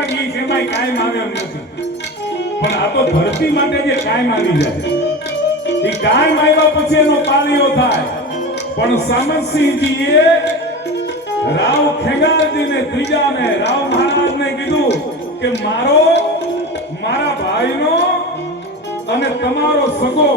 કહેતા કે ઈ જેમાંય કાયમ આવ્યો નથી, પણ આ તો ધરતી માટે જે કાયમ આવી જાય એ કાયમ આવ્યા પછી એનો પાળીઓ થાય. પણ સામંતસિંહજીએ રાવ ખેગારજીને ત્રીજાને રાવ મહારાજને કીધું કે મારા ભાઈનો અને તમારો સગો